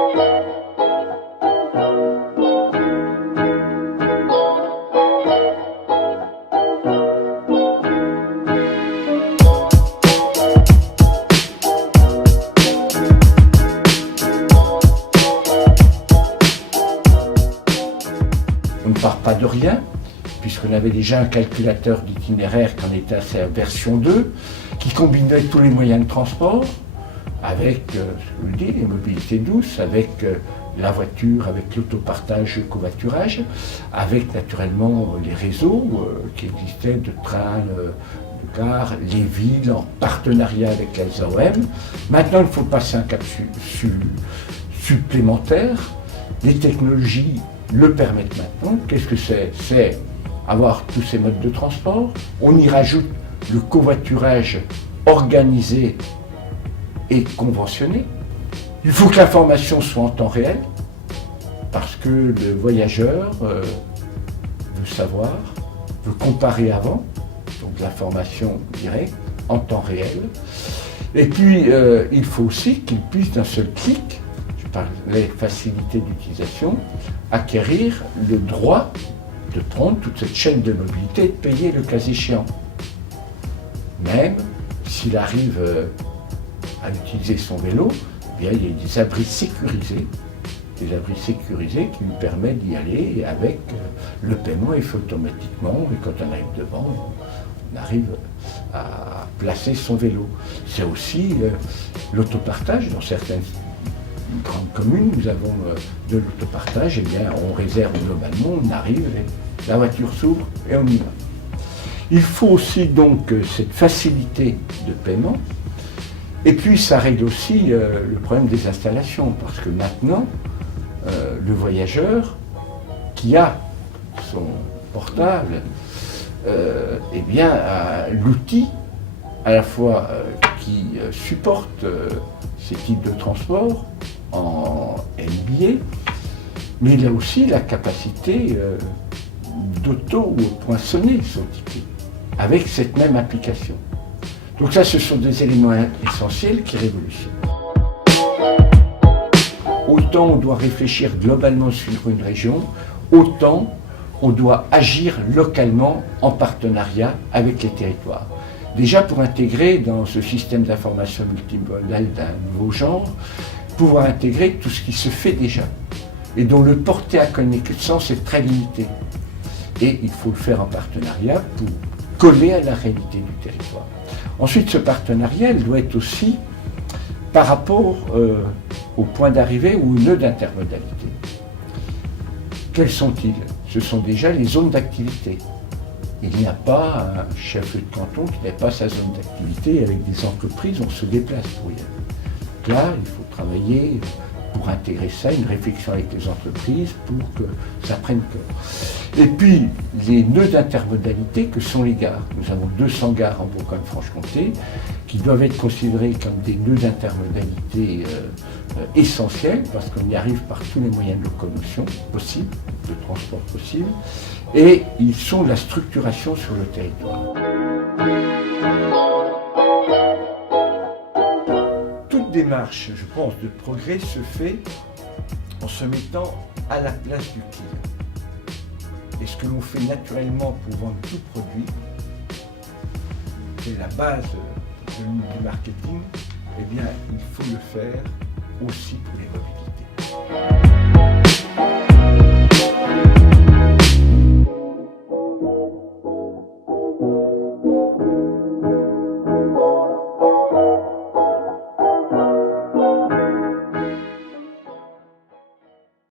On ne part pas de rien, puisqu'on avait déjà un calculateur d'itinéraire qui en était à sa version 2, qui combinait tous les moyens de transport, avec, ce que je vous dis, les mobilités douces, avec la voiture, avec l'autopartage, le covoiturage, avec naturellement les réseaux qui existaient de trains, de gares, les villes en partenariat avec la ZOM. Maintenant, il faut passer un cap supplémentaire. Les technologies le permettent maintenant. Qu'est-ce que c'est? C'est avoir tous ces modes de transport. On y rajoute le covoiturage organisé et conventionné. Il faut que l'information soit en temps réel, parce que le voyageur veut savoir, veut comparer avant, donc l'information directe, en temps réel. Et puis, il faut aussi qu'il puisse d'un seul clic, je parlais facilité d'utilisation, acquérir le droit de prendre toute cette chaîne de mobilité et de payer le cas échéant. Même s'il arrive à utiliser son vélo, eh bien, il y a des abris sécurisés qui lui permettent d'y aller et avec le paiement est fait automatiquement et quand on arrive devant, on arrive à placer son vélo. C'est aussi l'autopartage. Dans certaines grandes communes, nous avons de l'autopartage, et bien on réserve globalement, on arrive, la voiture s'ouvre et on y va. Il faut aussi donc cette facilité de paiement. Et puis ça règle aussi le problème des installations, parce que maintenant, le voyageur qui a son portable, eh bien, a l'outil à la fois qui supporte ces types de transport en MBA, mais il a aussi la capacité d'auto-poinçonner son ticket avec cette même application. Donc ça, ce sont des éléments essentiels qui révolutionnent. Autant on doit réfléchir globalement sur une région, autant on doit agir localement en partenariat avec les territoires. Déjà pour intégrer dans ce système d'information multimodale d'un nouveau genre, pouvoir intégrer tout ce qui se fait déjà et dont le portée à connaissance est très limité. Et il faut le faire en partenariat pour coller à la réalité du territoire. Ensuite, ce partenariat il doit être aussi par rapport au point d'arrivée ou au nœud d'intermodalité. Quels sont-ils? Ce sont déjà les zones d'activité. Il n'y a pas un chef-lieu de canton qui n'ait pas sa zone d'activité. Avec des entreprises, on se déplace pour y aller. Là, il faut travailler pour intégrer ça, une réflexion avec les entreprises pour que ça prenne corps. Et puis, les nœuds d'intermodalité que sont les gares. Nous avons 200 gares en Bourgogne-Franche-Comté qui doivent être considérées comme des nœuds d'intermodalité essentiels parce qu'on y arrive par tous les moyens de locomotion possibles, de transport possible, et ils sont la structuration sur le territoire. Toute démarche, je pense, de progrès se fait en se mettant à la place du client. Et ce que l'on fait naturellement pour vendre tout produit, c'est la base du marketing, eh bien, il faut le faire aussi pour les mobilités.